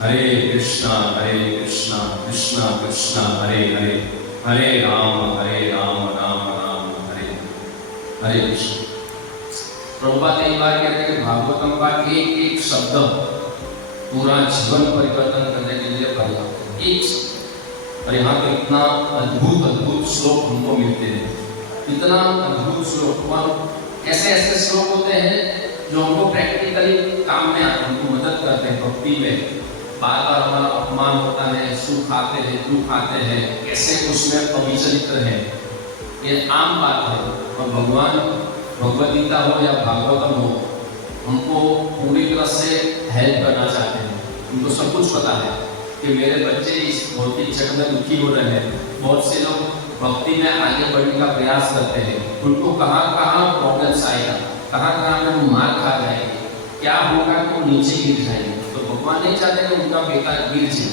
हरे कृष्णा कृष्णा कृष्णा हरे हरे, हरे राम राम राम हरे हरे कृष्ण। प्रभुपाद एक बार कहते हैं कि भागवतम का एक एक शब्द पूरा जीवन परिवर्तन करने के लिए पर्याप्त है, एक शब्द। और यहाँ पे इतना अद्भुत अद्भुत श्लोक हमको मिलते हैं, इतना अद्भुत श्लोक। और ऐसे ऐसे श्लोक होते हैं जो हमको प्रैक्टिकली काम में आते हैं, हमको मदद करते हैं भक्ति में। बार बार हमारा अपमान होता है, सुख आते हैं, दुख आते हैं, कैसे उसमें अविचलित है, ये आम बात है। और भगवान भगवद गीता हो या भागवतम हो, हमको पूरी तरह से हेल्प करना चाहते हैं। उनको सब कुछ पता है कि मेरे बच्चे इस भौतिक जगत में दुखी हो रहे हैं। बहुत से लोग भक्ति में आगे बढ़ने का प्रयास करते हैं, उनको कहाँ कहाँ प्रॉब्लम्स आएगा, कहाँ कहाँ में वो मार खा जाएंगे, क्या होगा कि वो नीचे गिर जाएंगे। तो भगवान नहीं चाहते कि उनका बेटा गिर जाए,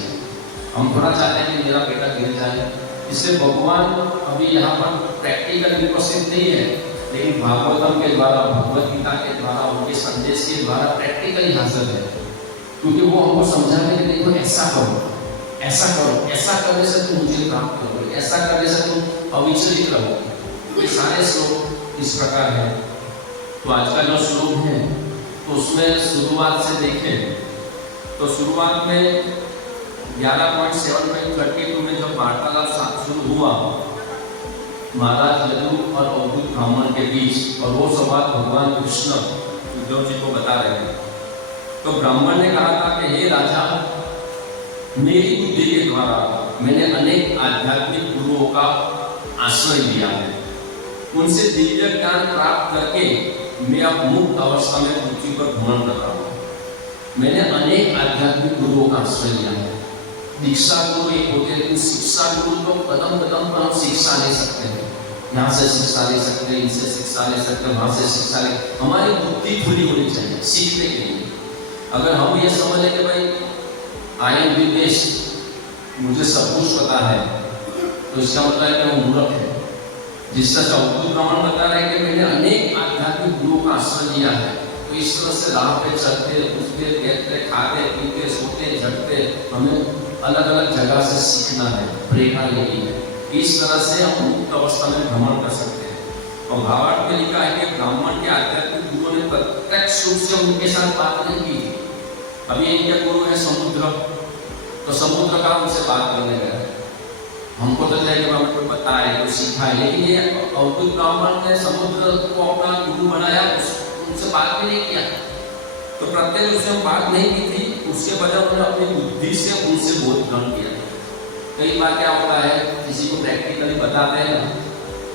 हम थोड़ा चाहते हैं कि मेरा बेटा गिर जाए। इसलिए भगवान अभी यहाँ पर प्रैक्टिकल उपस्थित नहीं है, लेकिन भागवतम के द्वारा, भगवद गीता के द्वारा, उनके संदेश के द्वारा प्रैक्टिकली हाजिर है। क्योंकि वो हमको समझाने के देखो ऐसा करो, ऐसा करो, ऐसा करने से तुम मुझे प्राप्त करोगे, ऐसा करने से तुम अविचलित रहोगे। ये सारे श्लोक इस प्रकार है। तो आज का जो श्लोक है तो उसमें शुरुआत से देखें तो शुरुआत में 11.7.32 में जब वार्तालाप शुरू हुआ महाराज यदु और अवधूत ब्राह्मण के बीच, और वो संवाद भगवान कृष्ण उद्धव जी को बता रहे हैं, तो ब्राह्मण ने कहा था कि हे राजा, मेरी बुद्धि के द्वारा मैंने अनेक आध्यात्मिक गुरुओं का आश्रय लिया है, उनसे दिव्य ज्ञान प्राप्त करके मैं अब मुक्त अवस्था में पृथ्वी पर भ्रमण कर रहा हूँ। मैंने अनेक आध्यात्मिक गुरुओं का आश्रय लिया है। दीक्षा गुरु एक होते हैं, लेकिन शिक्षा गुरु तो कदम कदम पर हम शिक्षा ले सकते हैं। यहाँ से शिक्षा ले सकते हैं, इनसे शिक्षा ले सकते हैं, वहाँ से शिक्षा ले। हमारी बुद्धि खुली होनी चाहिए सीखने के लिए। अगर हम ये समझ लें कि भाई आई एम द बेस्ट, मुझे सब कुछ पता है, तो इसका मतलब है कि वो मूर्ख है। जिस तरह अवधूत ब्राह्मण बता रहे हैं कि मैंने अनेक आध्यात्मिक गुरुओं का आश्रय लिया है, तो इस तरह से राह पे चलते, उठते, देखते, खाते, पीते, सोते, जगते, हमें अलग अलग जगह से सीखना है, प्रेरणा लेनी है। इस तरह से हम मुक्त अवस्था में भ्रमण कर सकते हैं। और भावार्थ में लिखा है कि ब्राह्मण के आध्यात्मिक गुरुओं ने प्रत्यक्ष रूप से उनके साथ बात नहीं की थी। अभी इनके गुरु है समुद्र, तो समुद्र का उनसे बात करने गया। हमको तो चाहिए कि हमें कोई बताए, कोई सिखाए, लेकिन ये अवधूत ब्राह्मण ने समुद्र को अपना गुरु बनाया, उनसे बात भी नहीं किया। तो प्रत्येक उससे बात नहीं की थी, उसके बजाय उन्होंने अपनी बुद्धि से उनसे बोध ग्रहण किया। कई बार क्या होता है, किसी को प्रैक्टिकली बताते हैं ना,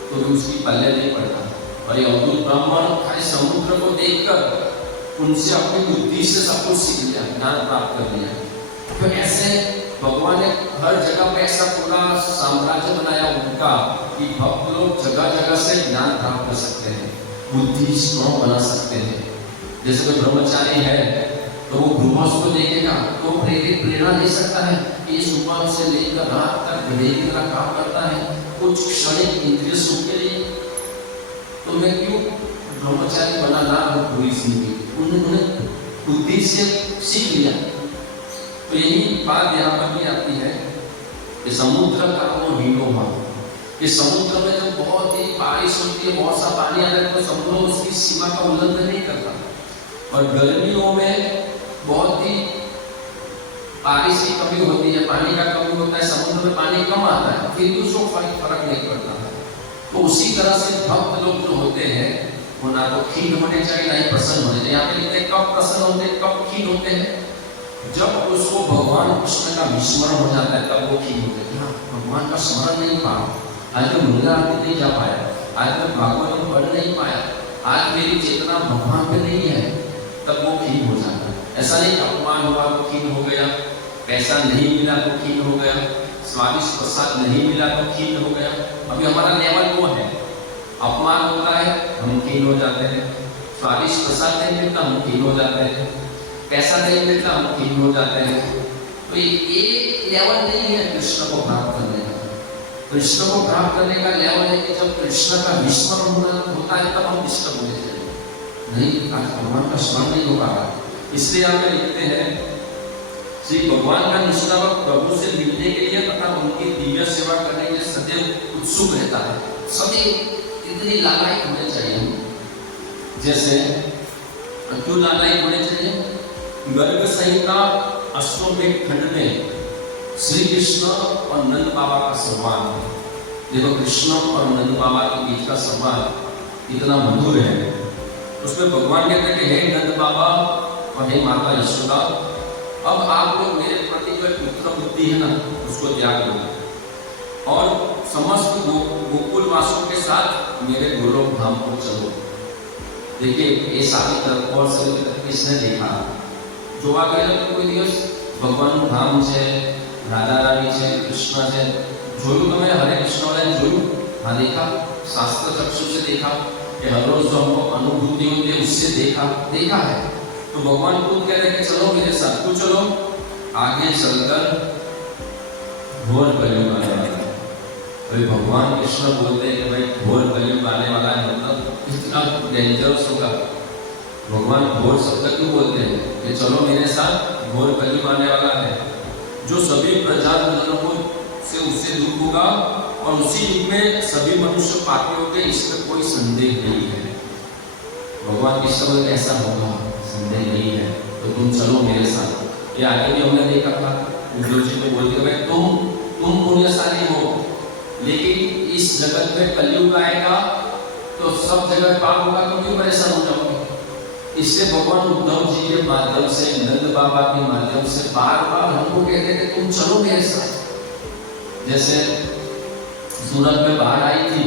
तो भी उसकी पल्ले नहीं पड़ता। और ये अवधूत ब्राह्मण खाली समुद्र को देखकर उनसे अपनी बुद्धि से सब कुछ सीख लिया, ज्ञान प्राप्त कर लिया। तो ऐसे भगवान ने हर जगह पे ऐसा पूरा साम्राज्य बनाया उनका कि भक्त लोग जगह जगह से ज्ञान प्राप्त कर सकते हैं, बुद्धि स्ट्रॉन्ग बना सकते हैं। जैसे कोई ब्रह्मचारी है तो वो गृहस्थ को देखेगा तो प्रेरणा दे सकता है कि सुबह से लेकर रात तक गधे की तरह काम करता है कुछ क्षणिक इंद्रिय सुख के लिए, तो मैं क्यों ब्रह्मचारी बना ना हो पूरी जिंदगी। उन्होंने बुद्धि से सीख लिया। तो यही बात यहाँ पर भी आती है कि समुद्र का वो विनोबा, इस समुद्र में जब बहुत ही बारिश होती है, बहुत सा पानी आता है, तो समुद्र उसकी सीमा का उल्लंघन नहीं करता। और गर्मियों में बहुत ही बारिश की कमी होती है, पानी का कमी होता है, समुद्र में पानी कम आता है, फिर भी उसको फर्क नहीं पड़ता। तो उसी तरह से भक्त लोग जो होते हैं वो ना तो खीन होने चाहिए, ना ही प्रसन्न होने चाहिए। यहाँ पे लिखते हैं कब प्रसन्न होते हैं, कब खीन होते हैं, जब उसको भगवान कृष्ण का विस्मरण हो जाता है, तब वो खीन होते हैं। हाँ, भगवान का स्मरण नहीं पाया, आज मैं मंगला आरती नहीं जा पाया, आज मैं भागवत पढ़ नहीं पाया, आज मेरी चेतना भगवान पे नहीं है, तब वो खीन हो जाता है। ऐसा नहीं अपमान हुआ तो खीन हो गया, पैसा नहीं मिला तो खीन हो गया, स्वादिष्ट प्रसाद नहीं मिला तो खीन हो गया। अभी हमारा लेवल वो है, अपमान होता है हम खीन हो जाते हैं, स्वादिष्ट प्रसाद नहीं मिलता हम खीन हो जाते हैं, पैसा नहीं मिलता हम खीन हो जाते हैं। तो ये लेवल नहीं है कृष्ण को प्राप्त करने का। कृष्ण को प्राप्त करने का लेवल है कि जब कृष्ण का विस्मरण होता है तब हम डिस्टर्ब होने चाहिए। नहीं, आज भगवान का स्मरण नहीं हो पा रहा, इसलिए आप लिखते हैं श्री भगवान का निष्ठावक प्रभु से मिलने के लिए तथा उनकी दिव्य सेवा करने के लिए सदैव उत्सुक रहता है। सदैव इतनी लालायित होने चाहिए। जैसे क्यों लालायित होने चाहिए? गर्ग संहिता अष्टम खंड में श्री कृष्ण और नंद बाबा का संवाद है। देखो, कृष्ण और नंद बाबा के बीच का संवाद इतना मधुर है। उसमें भगवान कहते हैं कि हे नंद बाबा और हे माता यशोदा, अब आप लोग मेरे प्रति जो पुत्र बुद्धि है ना, उसको त्याग दो और समस्त गोकुल वासियों के साथ मेरे गोलोक धाम को चलो। देखिए, ये सारी तरफ और सभी तरफ किसने देखा? जो आ गए कोई दिवस भगवान धाम से, राधा रानी से, कृष्ण से जोयू। तो मैं हरे कृष्ण वाले जोयू, हाँ देखा, शास्त्र चक्षु से देखा, कि हर रोज जो हमको अनुभूति होती है उससे देखा है। तो भगवान खुद कह रहे कि चलो मेरे साथ, तू चलो आगे चलकर घोर कलयुग आने वाला है। अभी भगवान कृष्ण बोलते हैं कि भाई घोर कलयुग आने वाला है, मतलब इतना डेंजरस होगा। भगवान घोर शब्द क्यों बोलते हैं कि चलो मेरे साथ घोर कलयुग आने वाला है, जो सभी प्रजाजनों को से उससे दूर होगा और उसी युग में सभी मनुष्य पापी होंगे, इसमें कोई संदेह नहीं है। भगवान कृष्ण बोलते ऐसा होगा, संदेह नहीं है, तो तुम चलो मेरे साथ। ये आगे भी हमने देखा था, उद्धव जी को बोलते भाई तुम पुण्यशाली हो, लेकिन इस जगत में कलयुग आएगा तो सब जगह पाप होगा, तो क्यों परेशान हो जाओगे? इससे भगवान उद्धव जी के माध्यम से, नंद बाबा के माध्यम से बार बार हमको कहते कि तुम चलो मेरे साथ। जैसे सूरत में बाढ़ आई थी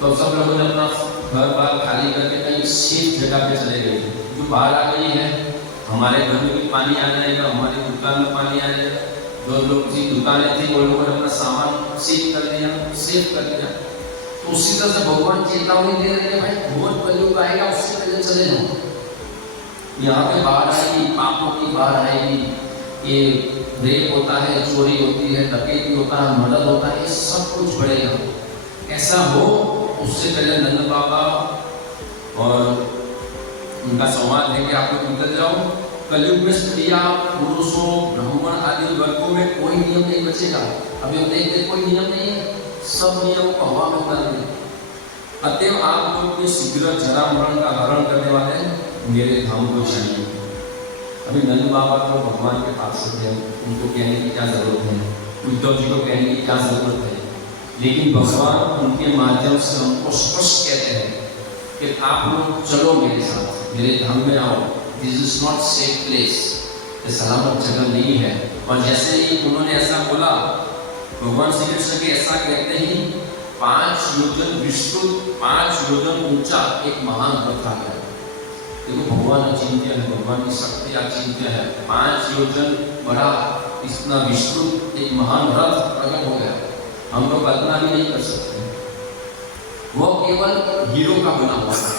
तो सब लोगों ने अपना घर बार खाली करके कहीं सेफ जगह पे चले गए। जो बाढ़ आ गई है, हमारे घर में भी पानी आ जाएगा, हमारी दुकान में पानी आ जाएगा। जो लोग की दुकानें थी वो लोगों ने अपना सामान सेफ कर दिया। तो उसी तरह से भगवान चेतावनी दे रहे हैं, भाई घोर कलयुग आएगा, उससे पहले चले जाओ। यहाँ पे बाढ़ आएगी, पापों की बाढ़ आएगी, ये रेप होता है, चोरी होती है, डकैती होता है, मर्डर होता है, ये सब कुछ बढ़ेगा। ऐसा हो उससे पहले नंद बाबा और उनका संवाद है कि आप लोग निकल जाओ। कलयुग में स्त्रियां, पुरुषों, ब्राह्मण आदि वर्गों में कोई नियम नहीं बचेगा। अभी हम देखते कोई नियम नहीं है, सब नियमों को हवा में उड़ा देंगे। अतएव आप लोग भी शीघ्र जरा मरण का हरण करने वाले मेरे धाम को चाहिए। अभी नंद बाबा को भगवान के पास से थे, उनको कहने की क्या जरूरत है, उद्धव जी को कहने की क्या जरूरत है, लेकिन भगवान उनके माध्यम से हमको स्पष्ट कहते हैं कि आप लोग चलो मेरे साथ, मेरे धाम में आओ। This is not safe place, ये सलामत जगह नहीं है। और जैसे ही उन्होंने ऐसा बोला, भगवान श्री कृष्ण के ऐसा कहते ही 5 योजन विस्तृत, 5 योजन ऊंचा एक महान रथ आ गया। देखो, भगवान अचिंत्य है, भगवान की शक्ति अचिंत्य है। 5 योजन बड़ा, इतना विस्तृत एक महान रथ प्रकट हो गया, हम लोग कल्पना भी नहीं कर सकते। वो केवल हीरो का बना हुआ था।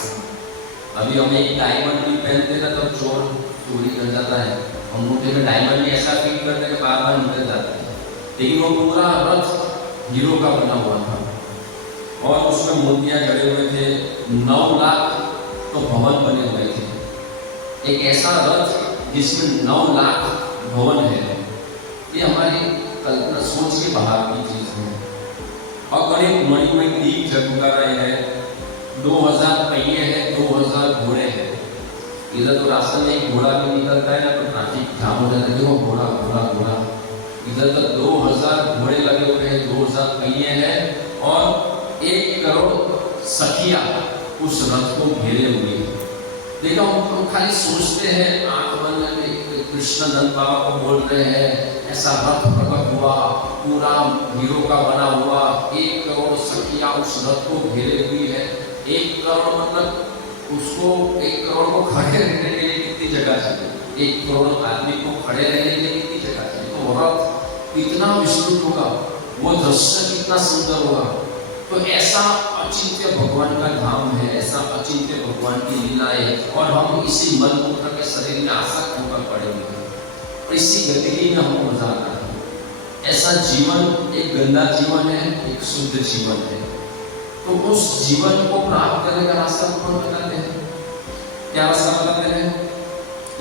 अभी हम एक डायमंड भी पहनते ना तो चोर चोरी कर जाता है, हम लोग डायमंड भी ऐसा फील करते हैं कि बार बार निकल जाते हैं, लेकिन वो पूरा रथ हीरो का बना हुआ था और उसमें मोतियां जड़े हुए थे। 9 लाख तो भवन बने हुए थे। एक ऐसा रथ जिसमें 9 लाख भवन है, ये हमारी कल्पना सोच के बाहर की चीज है। और बड़े मणिमय दीप जगमगा रहे हैं, 2000 पहिए हैं, 2000 घोड़े हैं। इधर तो रास्ते में एक घोड़ा भी निकलता है ना तो ट्रैफिक जाम हो जाता है, देखो घोड़ा घोड़ा घोड़ा। इधर तो 2000 घोड़े लगे हुए हैं, 2000 पहिए हैं और 1 करोड़ सखिया उस रथ को घेरे हुए हैं। देखो, हम खाली सोचते हैं, आंख बंद करके कृष्ण नंद बाबा को बोल रहे हैं, ऐसा रथ प्रकट हुआ, पूरा हीरो का बना हुआ, 1 करोड़ सखिया उस रथ को घेरे हुई है। 1 करोड़ मतलब उसको 1 करोड़ को खड़े रहने के लिए कितनी जगह चाहिए, 1 करोड़ आदमी को खड़े रहने के लिए कितनी जगह चाहिए। तो रथ कितना विस्तृत होगा, वो दृश्य कितना सुंदर होगा। तो ऐसा अचिंत्य भगवान का धाम है, ऐसा अचिंत्य भगवान की लीला है और हम इसी मलमूत्र के शरीर में आसक्त होकर पड़े हुए हैं और इसी गतिविधि में हम मजा आता है। ऐसा जीवन एक गंदा जीवन है, एक शुद्ध जीवन है। तो उस जीवन को प्राप्त करने का रास्ता कौन बताते हैं? क्या रास्ता बताते हैं?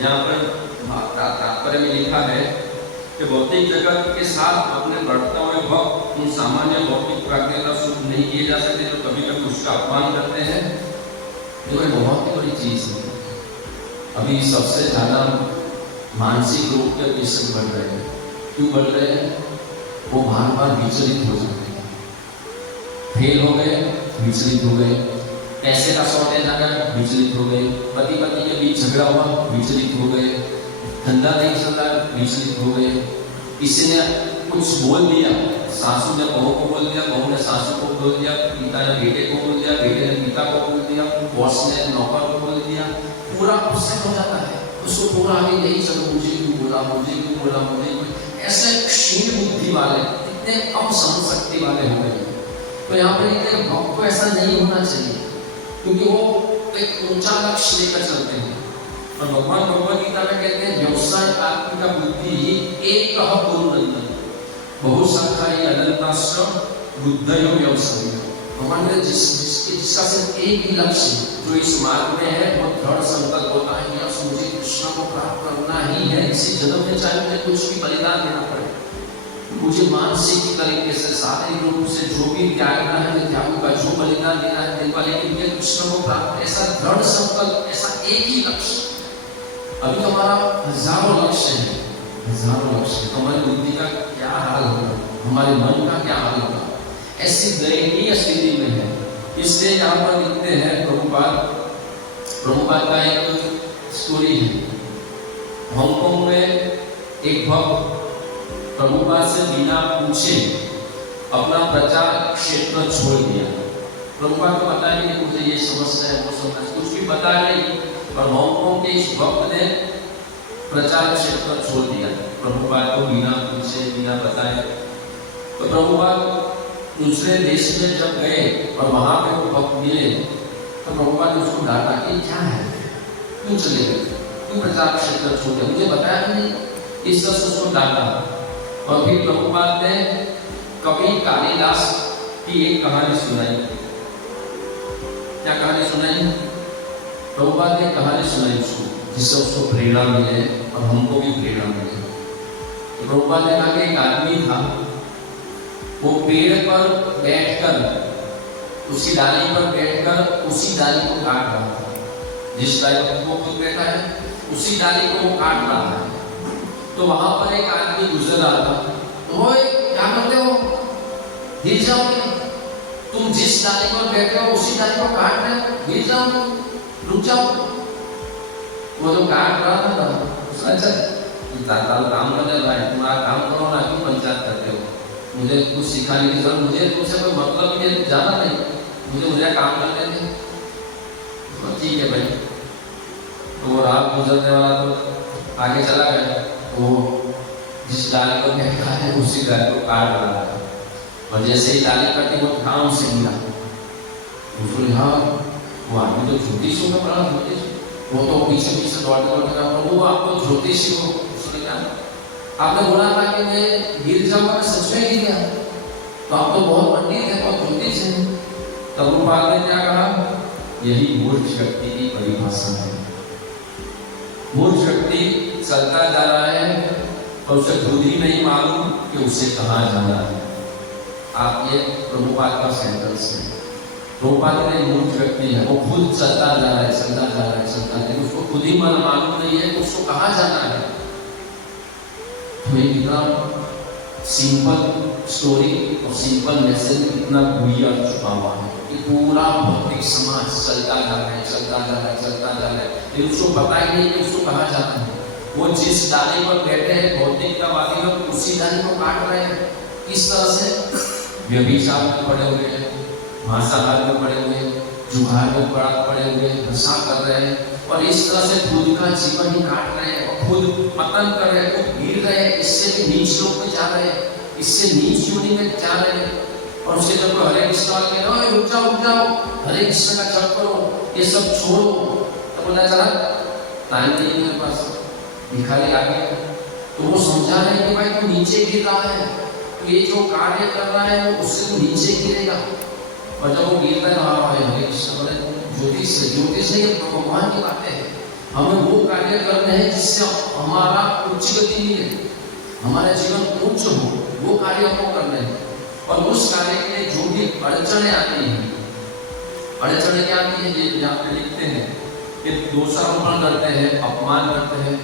यहाँ पर तात्पर्य में लिखा है कि भौतिक जगत के साथ अपने बढ़ता हुए वक्त उन सामान्य भौतिक प्राकृतिक सुख नहीं किए जा सकते जो कभी कभी उसका अपमान करते हैं। ये बहुत ही बड़ी चीज है। अभी सबसे ज्यादा मानसिक रोग के पेशेंट बढ़ रहे हैं। क्यों बढ़ रहे हैं? वो बार बार विचलित हो जाते हैं। फेल हो गए, विचलित हो गए, पैसे का शॉर्टेज आ गया, विचलित हो गए, पति पत्नी के बीच झगड़ा हुआ, विचलित हो गए, धंधा नहीं चल रहा, विचलित हो गए, किसी ने कुछ बोल दिया, सासू ने बहू को बोल दिया, बहू ने सासू को बोल दिया, पिता ने बेटे को बोल दिया, बेटे ने पिता को बोल दिया, बॉस ने नौकर को बोल दिया, पूरा अपसेट हो जाता है। उसको पूरा आगे नहीं चलो, मुझे क्यों बोला, मुझे क्यों बोला, मुझे क्यों, ऐसे क्षीण बुद्धि वाले, इतने कम सहन शक्ति वाले हो गए। तो यहाँ पर भक्त को ऐसा नहीं होना चाहिए, क्योंकि वो एक ऊंचा लक्ष्य लेकर चलते हैं। और भगवान भगवद गीता में कहते हैं व्यवसाय आत्मिका बुद्धि एक कह गुरुनंदन बहुसंख्याई अनंताश्र बुद्धयो व्यवसाय। भगवान ने जिसका सिर्फ एक ही लक्ष्य जो इस मार्ग में है वो दृढ़ संकल्प होता है कि मुझे कृष्ण को प्राप्त करना ही है। इसी जन्म में चाहे मुझे कुछ भी बलिदान देना पड़े, मुझे मानसिक तरीके से शारीरिक रूप से जो भी त्यागना है मैं त्यागूंगा, जो बलिदान देना है देने वाले, मुझे कृष्ण को प्राप्त, ऐसा दृढ़ संकल्प, ऐसा एक ही लक्ष्य। अभी हमारा हजारों लक्ष्य है, हजारों लक्ष्य, तो हमारी बुद्धि का क्या हाल होगा, हमारे मन का क्या हाल होगा, ऐसी दयनीय स्थिति में है। इसलिए यहाँ पर लिखते हैं प्रभुपाद का एक स्टोरी है। हांगकांग में एक भक्त प्रभुपाद से बिना पूछे अपना प्रचार क्षेत्र छोड़ दिया। प्रभुपाद को पता नहीं कि मुझे ये समस्या है, वो समस्या, कुछ भी पता नहीं, पर हांगकांग के इस भक्त ने प्रचार क्षेत्र छोड़ दिया प्रभुपाद को बिना पूछे, बिना बताए। तो प्रभुपाद दूसरे देश में जब गए और वहां पे वो भक्त मिले तो प्रभुपाद ने उसको डांटा कि क्या है, क्यों चले गए, क्यों प्रचार क्षेत्र छोड़ दिया, मुझे बताया नहीं। इस तरह से उसको डांटा। और फिर प्रभुपाद ने कवि कालिदास की एक कहानी सुनाई। क्या कहानी सुनाई? प्रभुपाद ने कहानी सुनाई उसको, जिससे उसको प्रेरणा मिले और हमको भी प्रेरणा मिले। तो प्रभुपाद ने कहा कि एक आदमी था, वो पेड़ पर बैठकर, उसी डाली पर बैठकर उसी डाली को काट रहा था। जिस डाली पर वो खुद बैठा है उसी डाली को वो काट रहा है। तो वहां पर एक आदमी गुजर रहा था। तो क्या करते हो, गिर जाओगे, तुम जिस डाली पर बैठे हो उसी डाली को काट रहे हो, गिर जाओगे, रुक जाओ। वो जो काट रहा था काम करने भाई, तुम्हारा काम करो ना, क्यों पंचायत करते हो, मुझे कुछ सिखाने की जरूरत, मुझे तुमसे कोई मतलब ही नहीं, जाना नहीं, मुझे मेरा काम करने दें। तो ठीक है भाई। तो वो रात गुजरने वाला तो आगे चला गया। वो जिस डाली को बैठा है उसी डाली को काट रहा है, और जैसे ही डाली कटी वो काम से गिरा। उसको हाँ वो आदमी तो ज्योतिष होगा, बड़ा ज्योतिष, वो तो पीछे पीछे दौड़ते वो आपको ज्योतिष हो। उसने कहा आपने बोला था कि मैं गिर जाऊंगा, मैं सच में गिर गया, तो आप तो बहुत पंडित है, बहुत ज्योतिष है। तब प्रभुपाद ने क्या कहा, यही मूर्ख व्यक्ति की परिभाषा है। मूर्ख व्यक्ति चलता जा रहा है और उसे खुद ही नहीं मालूम कि उसे कहाँ जाना है। आप ये प्रभुपाद का सेंटेंस है। प्रभुपाद ने मूर्ख व्यक्ति है, वो खुद चलता जा रहा है, चलता जा रहा है, चलता जा रहा है, उसको खुद ही मालूम नहीं है कि उसको कहाँ जाना है। हमें कितना सिंपल स्टोरी और सिंपल मैसेज कितना गुहिया छुपा हुआ है कि पूरा भौतिक समाज चलता जा रहा है, चलता जा रहा है, चलता जा रहा है, लेकिन उसको पता ही नहीं कि उसको कहाँ जाना है। वो जिस डाली पर बैठे हैं भौतिकतावादी लोग उसी डाली को काट रहे हैं। इस तरह से व्यभिचार में पड़े हुए हैं, मांसाहार में पड़े हुए हैं, जुगार में पड़े हुए हैं, नशा कर रहे हैं, और इस तरह से खुद का जीवन ही काट रहे हैं और खुद पतन कर रहे हैं, खुद गिर रहे हैं, इससे भी नीच लोक में जा रहे हैं, इससे नीच योनि में जा रहे हैं। और उसके जब कोई हरे कृष्ण कह रहे हो, रुक जाओ, हरे कृष्ण का जप करो, ये सब छोड़ो, तो बोला चला टाइम नहीं मेरे पास, भिखारी आ गए। तो वो समझा रहे कि भाई तू नीचे गिर रहा है, तो ये जो कार्य कर रहा है वो उससे तो नीचे गिरेगा। और जब वो गिरता है हरे कृष्ण बोले ज्योतिष नहीं, भगवान की बातें हैं। हमें वो कार्य करने हैं जिससे हमारा उच्च गति मिले, हमारा जीवन उच्च हो, वो कार्य हमको करने हैं। और उस कार्य के लिए जो भी अड़चने आती हैं, अड़चने क्या आती है, ये यहाँ पे लिखते हैं कि दोषारोपण करते हैं, अपमान करते हैं।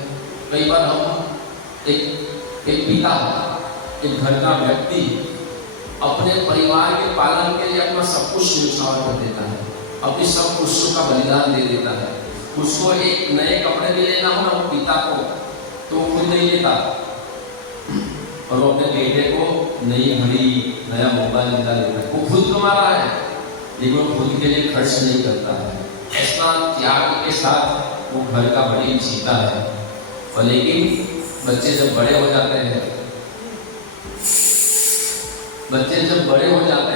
कई बार हम एक पिता, एक घर का व्यक्ति अपने परिवार के पालन के लिए अपना सब कुछ न्यौछावर कर देता है, अपनी सब कुछ का बलिदान दे देता है। उसको एक नए कपड़े भी लेना हो ना पिता को, तो वो खुद नहीं लेता, और वो अपने बेटे को नई घड़ी, नया मोबाइल दिला देता है। वो खुद कमा रहा है लेकिन वो खुद के लिए खर्च नहीं करता है। ऐसा त्याग के साथ वो घर का बड़ी जीता है। और लेकिन बच्चे जब बड़े हो जाते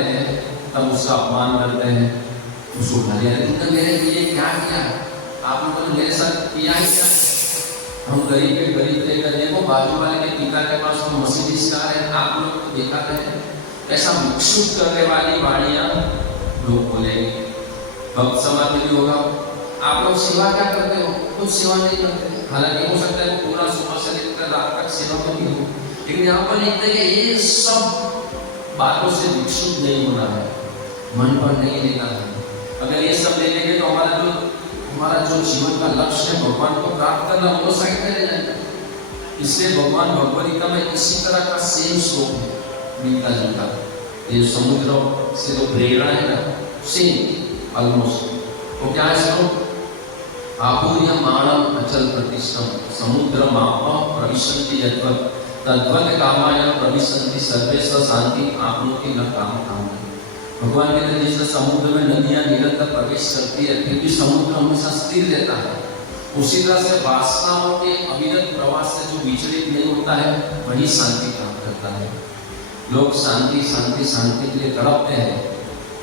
हैं, तब उसका अपमान करते हैं, उसको गालियां देते हैं, तुमने मेरे लिए क्या किया, आप लोगों ने मेरे साथ किया ही क्या। हम गरीब के गरीब लेकर देखो, बाजू वाले के पिता के पास तो मर्सिडीज कार है, आप लोग तो देखा है। ऐसा विक्षुब्ध करने वाली वाणियां लोग बोलेंगे। भक्त समाज में भी होगा, आप लोग सेवा क्या करते हो, कुछ सेवा नहीं करते। हालांकि हो सकता है वो पूरा सुबह से लेकर रात तक सेवा में भी हो, लेकिन यहाँ पर लिखते हैं कि ये सब बातों से विक्षुब्ध नहीं होना है, मन पर नहीं लेना है। अगर ये सब ले लेंगे तो हमारा जो जीवन का लक्ष्य है भगवान को प्राप्त करना, वो साइड में रह जाएगा। इसलिए भगवान भगवद गीता में इसी तरह का सेम श्लोक है, मिलता जुलता। ये समुद्र से जो प्रेरणा है ना, सेम ऑलमोस्ट। वो क्या है श्लोक, आपूर्य माणम अचल प्रतिष्ठम समुद्र मापम प्रविशन्ति यद्वत् तद्वत् कामाय प्रविशन्ति सर्वे शांति आपनोति न काम काम। भगवान कहते हैं जैसे समुद्र में नदियां निरंतर प्रवेश करती है, फिर भी समुद्र हमेशा स्थिर रहता है, उसी तरह से वासनाओं के अविरत प्रवास से जो विचलित नहीं होता है, वही शांति प्राप्त करता है। लोग शांति शांति शांति के लिए तड़पते हैं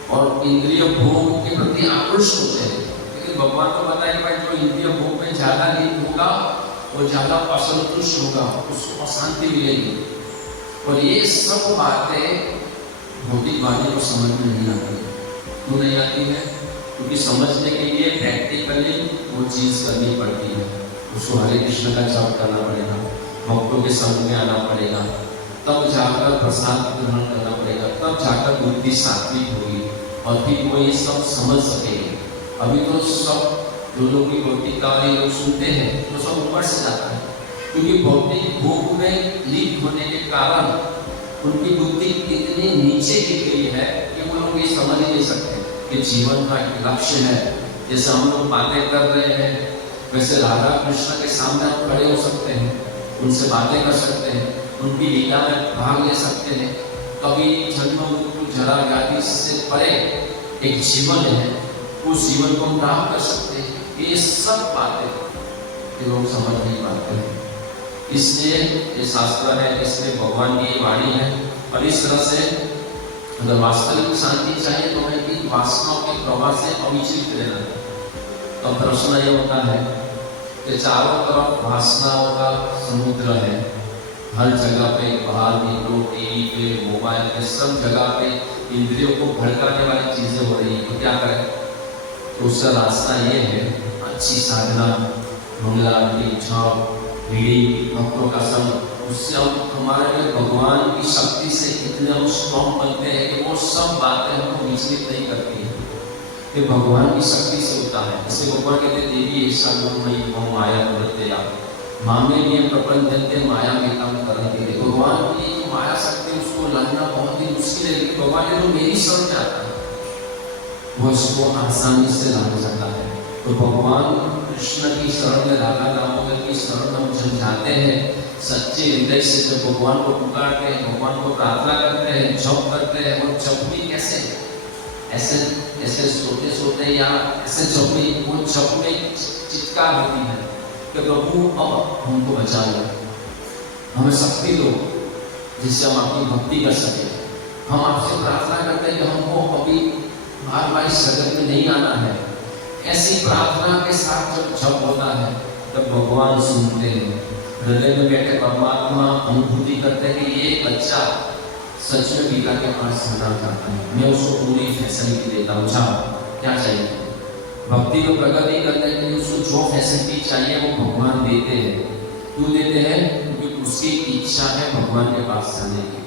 और इंद्रिय भोग के प्रति आकृष्ट होते हैं, लेकिन भगवान को पता है कि भाई जो इंद्रिय भोग में ज्यादा लीन होगा वो ज्यादा असंतुष्ट होगा, उसको अशांति मिलेगी। और ये सब बातें भौतिक वाणी को समझ में नहीं आती। क्यों नहीं आती है? क्योंकि समझने के लिए प्रैक्टिकली वो चीज करनी पड़ती है। उसको हरे कृष्ण का जाप करना पड़ेगा, भक्तों के संग में आना पड़ेगा, तब जाकर प्रसाद ग्रहण करना पड़ेगा, तब जाकर बुद्धि सात्विक होगी और फिर वो ये सब समझ सकेंगे। अभी तो सब जो लोग भी भौतिक कार्य लोग सुनते हैं तो सब ऊपर से जाता है, क्योंकि भौतिक भोग में लीन होने के कारण उनकी बुद्धि इतनी नीचे गिर गई है कि वो लोग ये समझ नहीं सकते कि जीवन का एक लक्ष्य है। जैसे हम लोग बातें कर रहे हैं, वैसे राधा कृष्ण के सामने हम खड़े हो सकते हैं, उनसे बातें कर सकते हैं, उनकी लीला में भाग ले सकते हैं। कभी जन्म मृत्यु जरा व्याधि से परे एक जीवन है, उस जीवन को हम प्राप्त कर सकते हैं। ये सब बातें लोग समझ नहीं पाते हैं। इसलिए ये शास्त्र है, इसलिए भगवान की वाणी है। और इस तरह से अगर वास्तविक शांति चाहिए तो हमें इन वासनाओं के प्रवाह से अविचलित रहना है। तो प्रश्न ये होता है कि चारों तरफ वासनाओं का समुद्र है, हर जगह पे बाहर निकलो, टीवी पे, मोबाइल पे, सब जगह पे इंद्रियों को भड़काने वाली चीजें हो रही है। तो क्या करें? तो उसका रास्ता ये है, अच्छी साधना, मंगला आरती, जप, रीडिंग, भक्तों का संग, उससे हम हमारे लिए भगवान की शक्ति से इतने हम स्ट्रॉन्ग बनते हैं कि वो सब बातें हमको विचलित नहीं करती है। ये भगवान की शक्ति से होता है। इसलिए भगवान कहते हैं देवी ऐसा गुणमयी वो माया प्रत्यया मामे में प्रपंचते माया में काम करते हैं। भगवान की जो माया शक्ति उसको लाना बहुत ही मुश्किल है। भगवान ने जो मेरी शरण जाता है वो इसको आसानी से लाना जाता है। तो भगवान कृष्ण की शरण में, राधा दामोदर की शरण में जब जाते हैं, सच्चे हृदय से जब भगवान को पुकारते हैं, भगवान को प्रार्थना करते हैं, जप करते हैं, वो जप भी कैसे ऐसे ऐसे सोते सोते या ऐसे जप में, वो जप में चित्कार होती है कि प्रभु अब हमको बचा लो, हमें शक्ति दो जिससे हम अपनी भक्ति कर सके। हम आपसे प्रार्थना करते हैं कि हमको अभी बार बार इस जगत में नहीं आना है। ऐसी प्रार्थना के साथ जब जप होता है तब भगवान सुनते हैं। हृदय में बैठे परमात्मा अनुभूति करते हैं कि ये बच्चा सच में गीता के पास जाना चाहता है, मैं उसको पूरी फैसिलिटी देता हूँ, क्या चाहिए। भक्ति में प्रगति करने के लिए उसको जो फैसिलिटी चाहिए वो भगवान देते हैं। क्यों देते हैं? क्योंकि उसकी इच्छा है भगवान के पास जाने की।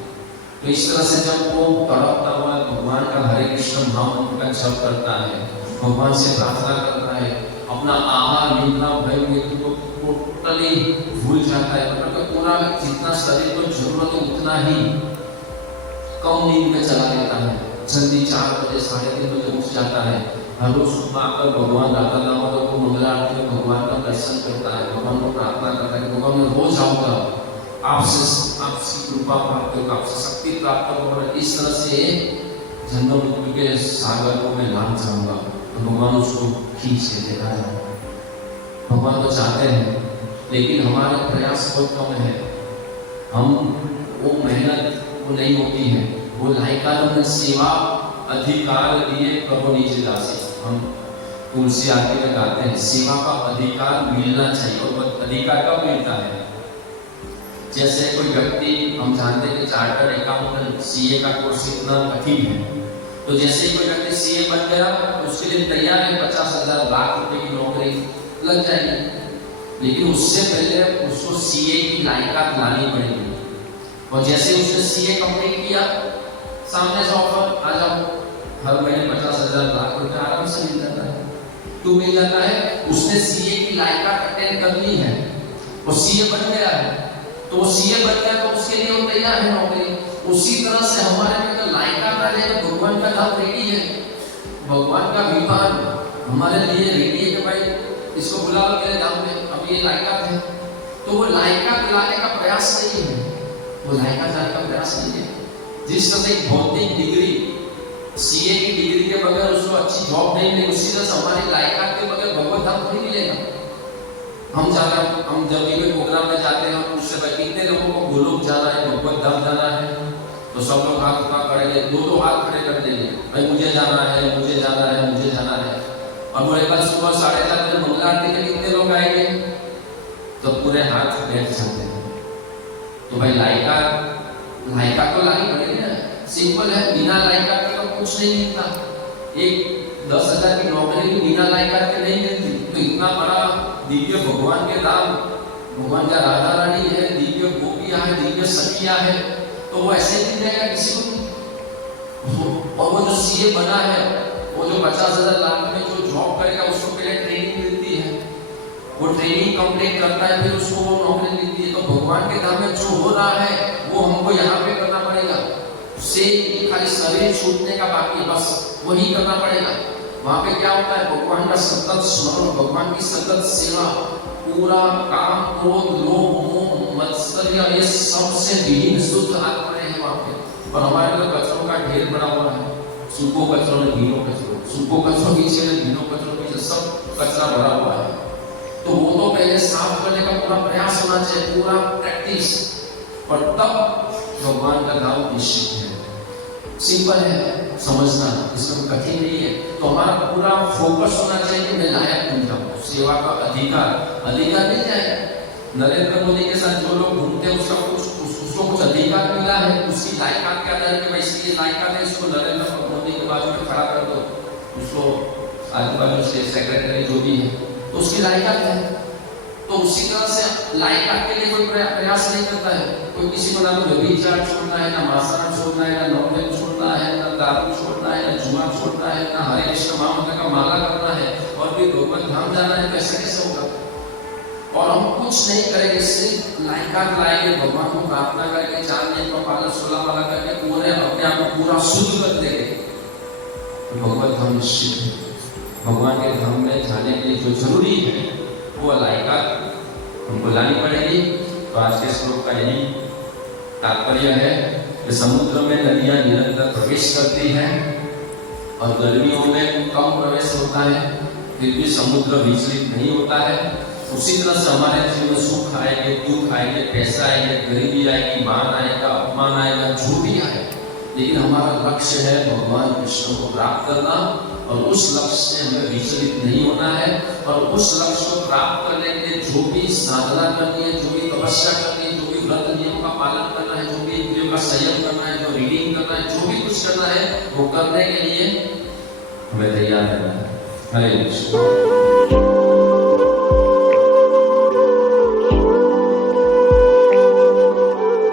तो इस तरह से जब वो तड़पता हुआ भगवान का हरे कृष्ण महामंत्र का जप करता है, भगवान से प्रार्थना करता है, अपना आहार निद्रा भय मृत्यु को टोटली भूल जाता है, मतलब पूरा जितना शरीर को जरूरत है उतना ही कम नींद में चला लेता है। जल्दी 4 बजे 3:30 बजे उठ जाता है। हर रोज सुबह आकर भगवान राधा दामोदर को मंगला आरती में भगवान का दर्शन करता है, भगवान को प्रार्थना करता है कि भगवान मैं रोज आऊंगा, आपसी कृपा प्राप्त होगा, आपसे शक्ति प्राप्त होगा, इस तरह से जन्म मृत्यु के सागर को मैं लांग जाऊंगा। तो भगवान उसको खींच के देता है। भगवान तो चाहते हैं, लेकिन हमारा प्रयास बहुत कम है। हम वो मेहनत वो नहीं होती है, वो लायकान सेवा अधिकार दिए करो निज दासी। हम तुलसी आरती में गाते हैं, सेवा का अधिकार मिलना चाहिए। और अधिकार कब मिलता है? जैसे कोई व्यक्ति, हम जानते हैं कि चार्टर्ड अकाउंटेंट सीए का कोर्स इतना कठिन है, तो जैसे कोई व्यक्ति सीए बन गया तो उसके लिए तैयार है 50,000 लाख रुपए की नौकरी लग जाएगी। लेकिन उससे पहले उसको सीए की लायकात लानी पड़ेगी। और जैसे उसने सीए कंप्लीट किया, सामने से ऑफर आ जाओ, हर महीने 50,000 लाख रुपए आराम से मिल जाता है। क्यों मिल जाता है? उसने सीए की लायकात अटेंड कर ली है और सीए बन गया है, तो वो सीए बन गया तो उसके लिए वो तैयार है नौकरी। उसी तरह से हमारे में तो लायकात आ जाएगा, भगवान का धाम रेडी है, भगवान का विमान हमारे लिए रेडी है कि भाई इसको बुला लो मेरे धाम में, अब ये लायकात है। तो वो लायकात लाने का प्रयास नहीं है, वो लायकात लाने का प्रयास नहीं है। जिस तरह से भौतिक डिग्री, सीए की डिग्री के बगैर उसको अच्छी जॉब नहीं मिलेगी, उसी तरह से हमारी लायकात के बगैर भगवत धाम नहीं मिलेगा। हम जब भी प्रोग्राम में जाते हैं, हम उससे भाई कितने लोगों को गोलोक जाना है, भगवत धाम जाना है, तो सब लोग हाथ उठा करेंगे, 2-2 हाथ खड़े कर देंगे, भाई मुझे जाना है, मुझे जाना है, मुझे जाना है। और वो एक बार सुबह 4:30 बजे मंगला आरती में कितने लोग आएंगे, तो पूरे हाथ बैठ जाते हैं। तो भाई लायकात तो लानी पड़ेगी ना। सिंपल है, बिना लायकात के तो कुछ नहीं मिलता। एक 10,000 की नौकरी भी बिना लायकात के नहीं मिलती। तो इतना बड़ा दिव्य भगवान के धाम, भगवान का राधा रानी है, दिव्य गोपियां है, दिव्य सखियां है, तो वो ऐसे मिल जाएगा किसी को। और वो जो सीए बना है, वो जो 50,000 लाख में जो जॉब करेगा, उसको पहले ट्रेनिंग मिलती है, वो ट्रेनिंग कंप्लीट करता है, फिर उसको वो नौकरी मिलती है। तो भगवान के धाम में जो हो रहा है वो हमको यहाँ पे करना पड़ेगा। उससे खाली शरीर छूटने का बाकी है, बस वही करना पड़ेगा। वहां पे क्या होता है? भगवान का सतत स्मरण, भगवान की सतत सेवा, पूरा काम, क्रोध, लोभ, मोह, मत्सर्य, ये सबसे विहीन शुद्ध आत्मा है वहां पे। और हमारे अंदर कचरों का ढेर पड़ा हुआ है, सूखो कचरों ने भीनो कचरों, सूखो कचरों पीछे ने भीनो कचरों पीछे, सब कचरा भरा हुआ है। तो वो तो पहले साफ करने का पूरा प्रयास होना चाहिए, पूरा प्रैक्टिस, और तब भगवान का नाम निश्चित है। सिंपल है समझना, इसमें कठिन नहीं है। तो हमारा पूरा फोकस होना चाहिए कि मैं लायक बन जाऊं, सेवा का अधिकार मिल जाए। नरेंद्र मोदी के साथ जो लोग घूमते हैं, उसको कुछ अधिकार मिला है, उसकी लायकात के आधार पर इसकी लायकात है, इसको नरेंद्र मोदी के बाजू में खड़ा कर दो, उसको आजू बाजू से सेक्रेटरी जो भी है, तो उसकी लायकात है। तो उसी तरह से लायकात के लिए कोई प्रयास नहीं करता है। कोई किसी को ना तो व्यभिचार छोड़ना है, ना मांसाहार छोड़ना है, ना नॉनवेज छोड़ना है, ना दारू छोड़ना है, ना जुआ छोड़ना है, ना हरे कृष्ण महामंत्र का माला करना है, और फिर भगवत धाम जाना है, कैसे कैसे होगा? और हम कुछ नहीं करेंगे, सिर्फ लायकात लाएंगे, भगवान को प्रार्थना करेंगे, 4 नियम का पालन 16 माला करके पूरे अपने आप को पूरा शुद्ध कर देंगे, तो भगवत धाम निश्चित है। भगवान के धाम में जाने के लिए जो जरूरी है वो लायकात हमको लानी पड़ेगी। तो आज के श्लोक का यही तात्पर्य है कि समुद्र में नदियां निरंतर प्रवेश करती हैं और गर्मियों में कम प्रवेश होता है, फिर भी समुद्र विचलित नहीं होता है। उसी तरह से हमारे जीवन में सुख आएंगे, दुख आएंगे, पैसा आएंगे, गरीबी आएगी, मान आएगा, अपमान आएगा, जो भी आए, लेकिन हमारा लक्ष्य है भगवान कृष्ण को प्राप्त करना, और उस लक्ष्य से हमें विचलित नहीं होना है। और उस लक्ष्य को प्राप्त करने के लिए जो भी साधना करनी है, जो भी तपस्या करनी है, जो भी व्रत नियमों का पालन करना है, जो भी इंद्रियों का संयम करना है, जो रीडिंग करना है, जो भी कुछ करना है, वो करने के लिए हमें तैयार रहना है। हरे कृष्ण।